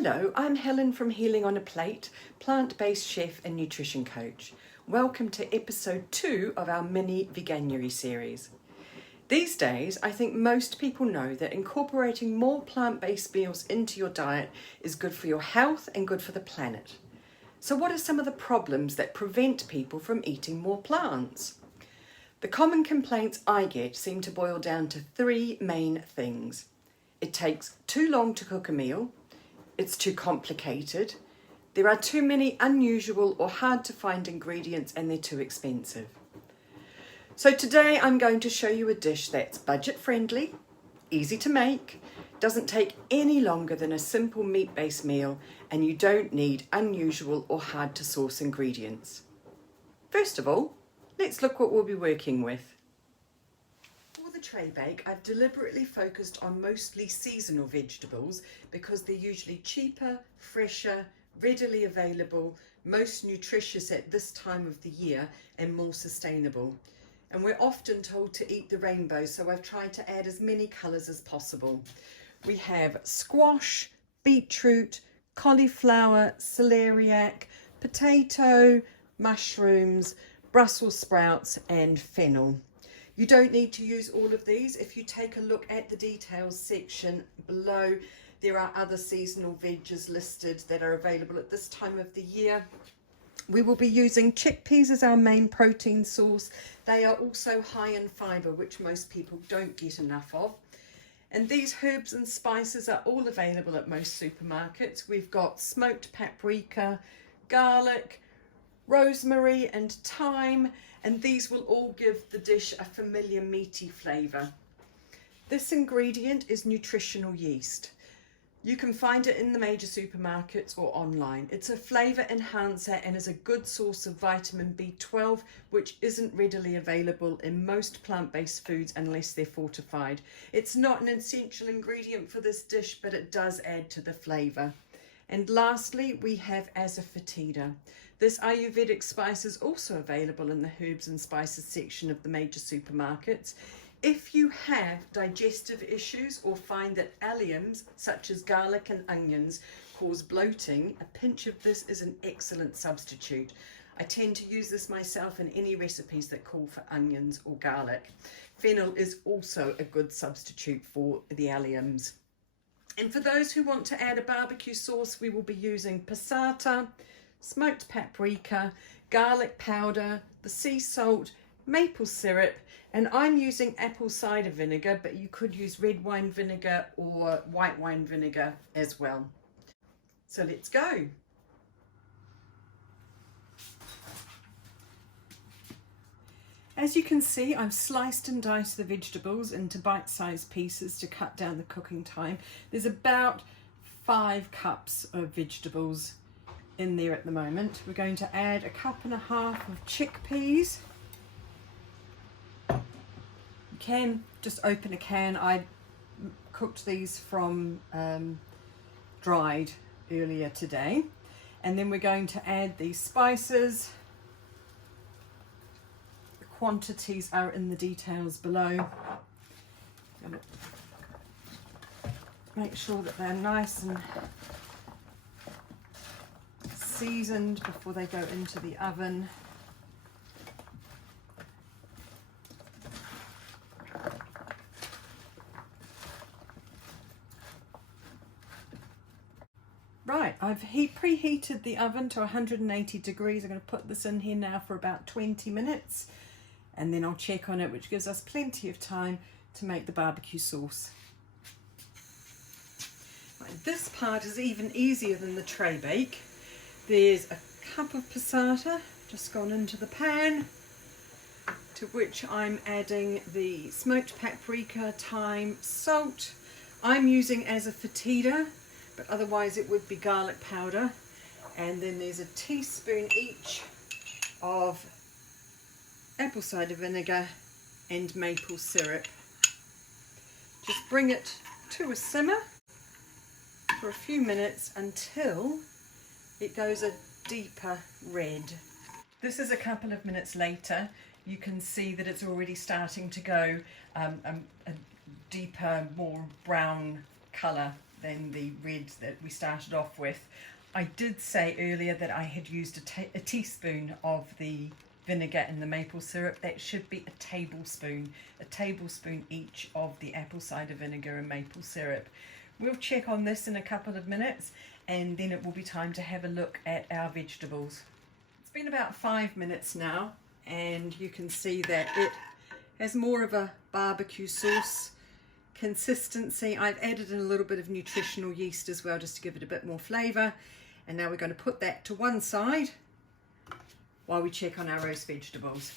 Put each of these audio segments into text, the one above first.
Hello, I'm Helen from Healing on a Plate, plant-based chef and nutrition coach. Welcome to episode 2 of our mini Veganuary series. These days, I think most people know that incorporating more plant-based meals into your diet is good for your health and good for the planet. So what are some of the problems that prevent people from eating more plants? The common complaints I get seem to boil down to 3 main things. It takes too long to cook a meal, it's too complicated, there are too many unusual or hard to find ingredients, and they're too expensive. So today I'm going to show you a dish that's budget friendly, easy to make, doesn't take any longer than a simple meat-based meal, and you don't need unusual or hard to source ingredients. First of all, let's look what we'll be working with. For the tray bake, I've deliberately focused on mostly seasonal vegetables because they're usually cheaper, fresher, readily available, most nutritious at this time of the year, and more sustainable. And we're often told to eat the rainbow, so I've tried to add as many colours as possible. We have squash, beetroot, cauliflower, celeriac, potato, mushrooms, Brussels sprouts and fennel. You don't need to use all of these. If you take a look at the details section below, there are other seasonal veggies listed that are available at this time of the year. We will be using chickpeas as our main protein source. They are also high in fibre, which most people don't get enough of. And these herbs and spices are all available at most supermarkets. We've got smoked paprika, garlic, rosemary and thyme, and these will all give the dish a familiar meaty flavour. This ingredient is nutritional yeast. You can find it in the major supermarkets or online. It's a flavour enhancer and is a good source of vitamin B12, which isn't readily available in most plant-based foods unless they're fortified. It's not an essential ingredient for this dish, but it does add to the flavour. And lastly, we have asafoetida. This Ayurvedic spice is also available in the herbs and spices section of the major supermarkets. If you have digestive issues or find that alliums, such as garlic and onions, cause bloating, a pinch of this is an excellent substitute. I tend to use this myself in any recipes that call for onions or garlic. Fennel is also a good substitute for the alliums. And for those who want to add a barbecue sauce, we will be using passata, smoked paprika, garlic powder, the sea salt, maple syrup, and I'm using apple cider vinegar, but you could use red wine vinegar or white wine vinegar as well. So let's go. As you can see, I've sliced and diced the vegetables into bite-sized pieces to cut down the cooking time. There's about 5 cups of vegetables in there at the moment. We're going to add a 1.5 cups of chickpeas. You can just open a can. I cooked these from dried earlier today. And then we're going to add these spices. The quantities are in the details below. Make sure that they're nice and seasoned before they go into the oven. Right, I've preheated the oven to 180 degrees. I'm going to put this in here now for about 20 minutes and then I'll check on it, which gives us plenty of time to make the barbecue sauce. Right, this part is even easier than the tray bake. There's a cup of passata just gone into the pan, to which I'm adding the smoked paprika, thyme, salt. I'm using asafoetida, but otherwise it would be garlic powder. And then there's a teaspoon each of apple cider vinegar and maple syrup. Just bring it to a simmer for a few minutes until it goes a deeper red. This is a couple of minutes later. You can see that it's already starting to go a deeper, more brown colour than the red that we started off with. I did say earlier that I had used a teaspoon of the vinegar and the maple syrup. That should be a tablespoon each of the apple cider vinegar and maple syrup. We'll check on this in a couple of minutes, and then it will be time to have a look at our vegetables. It's been about 5 minutes now, and you can see that it has more of a barbecue sauce consistency. I've added in a little bit of nutritional yeast as well, just to give it a bit more flavour. And now we're going to put that to one side while we check on our roast vegetables.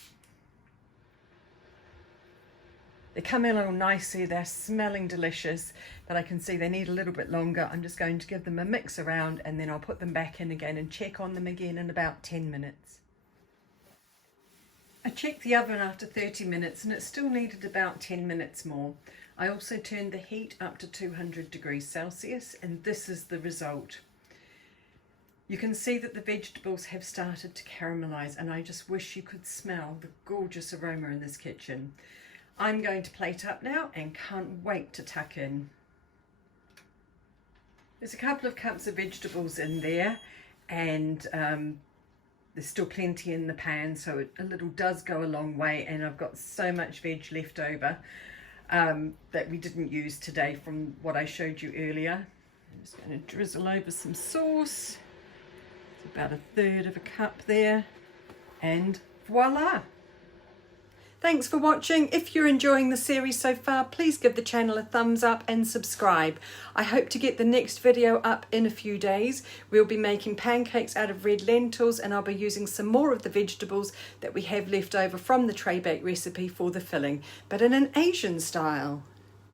They come in all nicely, they're smelling delicious, but I can see they need a little bit longer. I'm just going to give them a mix around, and then I'll put them back in again and check on them again in about 10 minutes. I checked the oven after 30 minutes and it still needed about 10 minutes more. I also turned the heat up to 200 degrees Celsius, and this is the result. You can see that the vegetables have started to caramelize, and I just wish you could smell the gorgeous aroma in this kitchen. I'm going to plate up now and can't wait to tuck in. There's a couple of cups of vegetables in there, and there's still plenty in the pan, so a little does go a long way, and I've got so much veg left over that we didn't use today from what I showed you earlier. I'm just going to drizzle over some sauce. It's about 1/3 of a cup there, and voila! Thanks for watching. If you're enjoying the series so far, please give the channel a thumbs up and subscribe. I hope to get the next video up in a few days. We'll be making pancakes out of red lentils, and I'll be using some more of the vegetables that we have left over from the tray bake recipe for the filling, but in an Asian style.